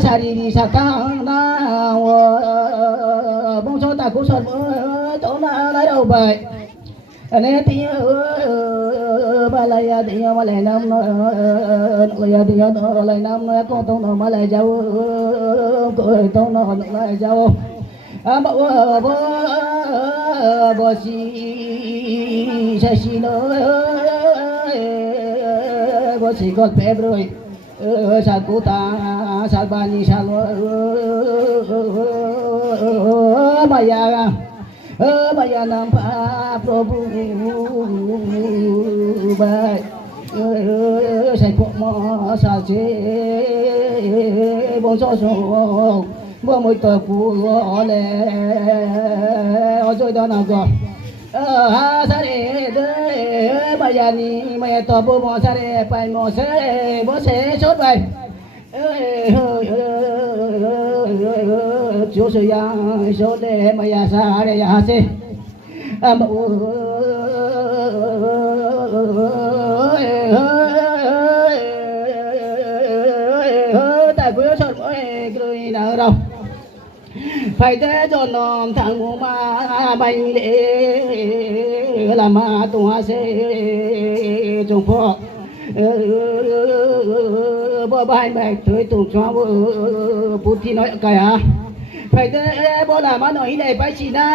sa đi sa tăng na bông cho ta cũng sọt chỗ na lấy đâu vậy anh thì ba lại thì mà lại năm nó thì nó lại năm nó con tông nó mà lại giàu cười tông nó lại giàu bố si sa si nó bố si con phép rồi sa cụ ta sa bani sa maya nam pa prabhu bai sai ko mo sa che bon so so bo moi to ku le o joy da na go ha sa re de maya ni maya to bo mo sa re pai mo se bo se chốt bai chú sư yang số đề mà ya sa đề ya se tại quý son mỗi người nào đâu phải thế cho nó thằng mù ma bánh lệ làm ma tua se trung phò bố bài bài tới tụng cho bố thì nói cái à phải thế bố làm ăn nói này phải chỉ na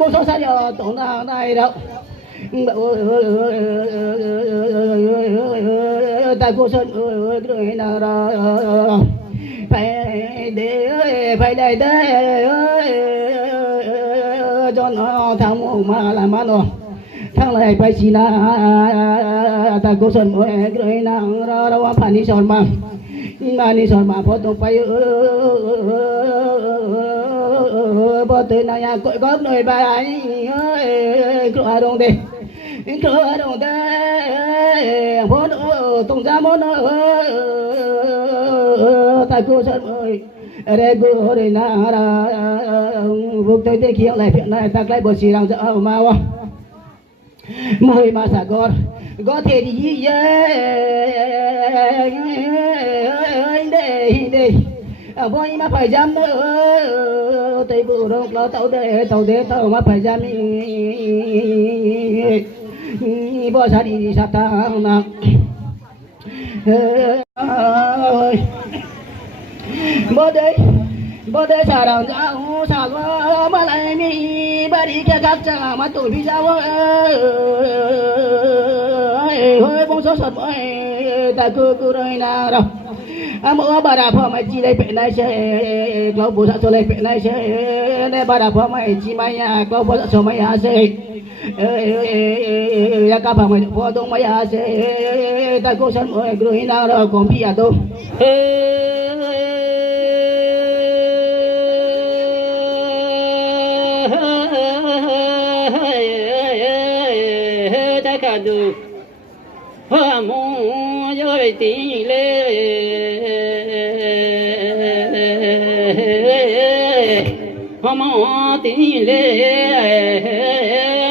bố số sao giờ tụng nào này đâu tại cô sơn người nào đó phải để cho nó thằng mà làm ăn rồi thằng này phải chỉ là ta cố sơn mỗi người nàng ra đâu phải đi sơn mà phô tông phải bố từ nào nhà cội góp nơi bài cửa đồng đi phô tông ra món ta cố sơn mỗi để bữa đây nàng ra vùng tới đây kia lại chuyện này ta lại bớt xì rằng sợ mà môi mà sa con có thể đi đây voi mà phải dám nữa tây bù đâu lo tàu để tàu mà phải dám bò sa đi sa tăng nặng bố đây xả đầu xả mà lại mi bà đi kia cắt chẳng mà tụi bây giờ hơi bông số sọt mỗi ta cứ đây nào đâu mua bà đạp mày chỉ lấy bệ này xe câu bố số lấy bệ này xe này bà đạp mày chỉ mày nhà câu bố số mày à xe ya các bà mày phô tung mày à xe ta cứ sân mỗi người nào đâu còn bị à đâu du hoa mô giới tỷ lệ hoa mô tỷ lệ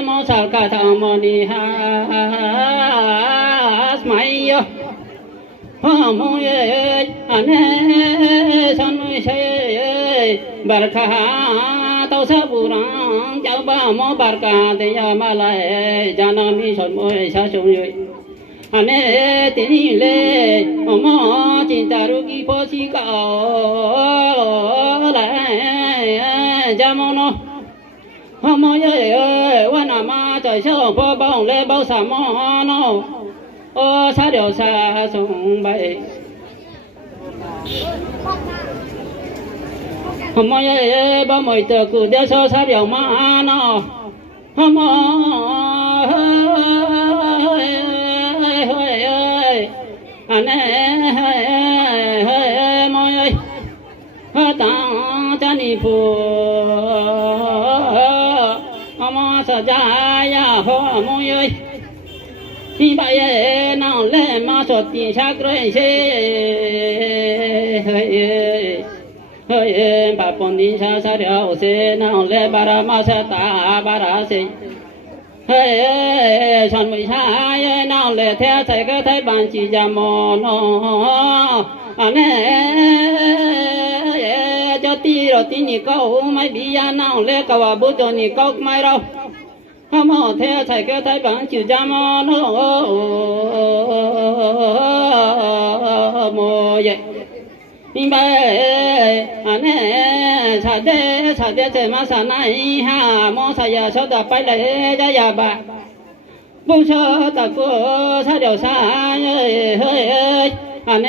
mô sao cả thảo mô ni ha smai yo hoa mô ye ane san nuôi se barka tao sa burang cháu ba mô barka te ya malai jana mi son mo sa chung yoi ane tini le mô chin taru ki po si cao lại jamo no mô ye wana ma trời sơ po bong le bao sa mo no ô sa điều sa sung bay hôm nay ba mươi tờ cụ đeo so sa điều mà nó hôm anh ơi mọi ơi tang cha ni phu hôm sa ja ya ho mọi ơi đi bay nào lên mà sọt tiền sắc rồi hơi bà con đi xa xa điều xe nào lẽ bà ra mà xa ta bà ra xe hey son mới sai nào lệ theo thầy cái thầy bạn chỉ ra mò nó anh cho tí rồi tí nhị câu mấy bị ya nào lệ câu bố cho nhị câu mai đâu không họ theo thầy cái thầy bạn chỉ ra mò nó mò vậy in bài anh sa đê chơi mà sa này ha mò sa ya sa đạp bay lại ra ya ba bông sa ta cô sa điều sa ơi ơi anh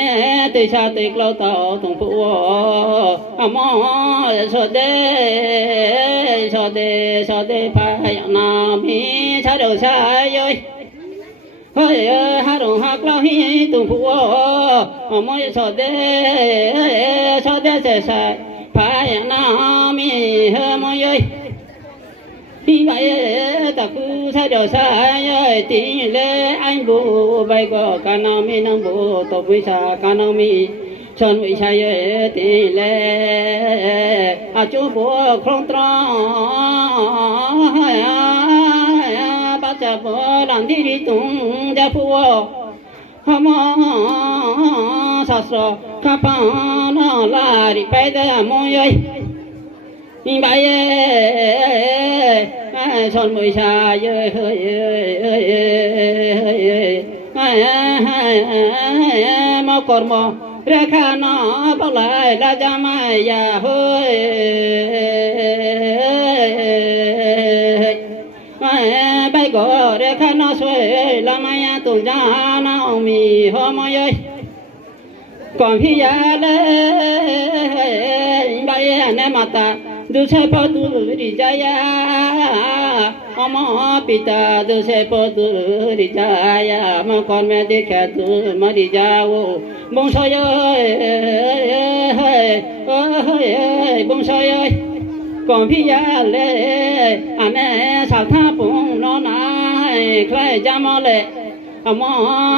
từ sa từ lâu tàu thùng phụ mò sa đê phải nam hi sa điều sa ơi hơi ha đồng hạc lao hi tùng phụ mỗi so đê sẽ sai phải nam mi hơi mỗi ơi khi vậy ta cứ sai điều sai ơi tí lệ anh bố bay có cả nam mi nam bố tổ quý sa cả nam mi son quý sai ơi tí lệ chú bố không tròn cha bố làm đi tung cha phu hâm sa so khắp nó là đi bay ra môi ơi bay son mới xa ơi mau còn mò ra khá nó bao lại là cha mai già hơi bay có để khăn nó xuôi làm ai tụi cha nó mì hôm ơi còn khi ra lên bay anh mà ta du xe po tu đi ra ya ông pita du xe po tu đi ra ya mà con mẹ đi cả tu mà đi ra bông soi ơi bông soi ơi còn khi ra lệ anh sao tha bông nó này khai ra mò lệ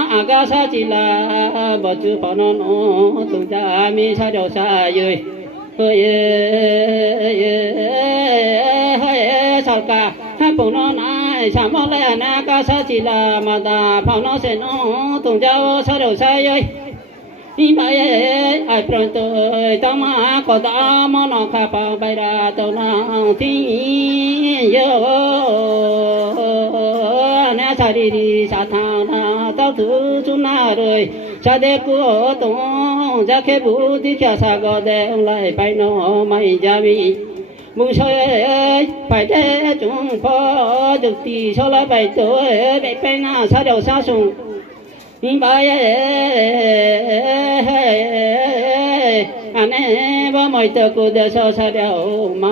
aga sa chỉ là bỏ chữ bỏ nó tụi cha mi sa điều sa ơi sao cả ha bông nó này sao mò lệ anh aga sa chỉ là mà ta phao nó sẽ nó tụi cha sa điều sa ơi in bay ai pronto tama có ta mà nó khá bao bay ra tàu nào thì yo nè sa đi sa thang na tao thứ chúng na rồi sa để của tông ra cái bút đi kia sa gò để lại bay nó mày ra mi mùng sơi phải để chúng có được thì sau lại bay tối bay na sa đầu sa sùng in bay anh ba mọi tờ cô để sao sa đeo mà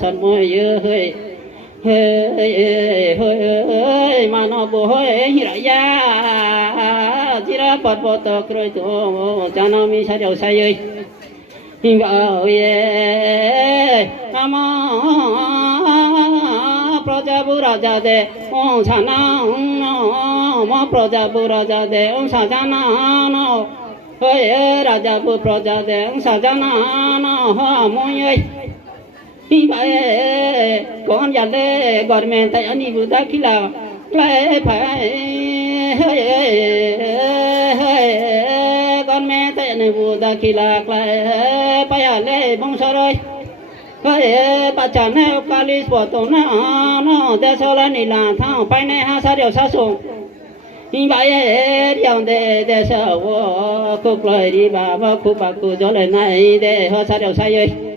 sân môi hơi mà nó bố hơi như vậy ya chỉ là bớt bớt tờ rồi tụ cha nó mi sa đeo say ơi in vào ama Prajapura de om sana ma Prajapura de om sajana no ơi Rajapur Praja de om sajana no ha môi ơi đi vậy con nhà lê gọi mình tại anh đi vừa đã khi là lại phải con mẹ tại này vừa đã khi là lại phải à lê bông sao rồi bà cha này kali sporto nó để sau là nị là thằng phải này ha sa điều sa sung in vậy điều để sau cuộc lời đi bà cô cho lời này để họ sa điều sa ơi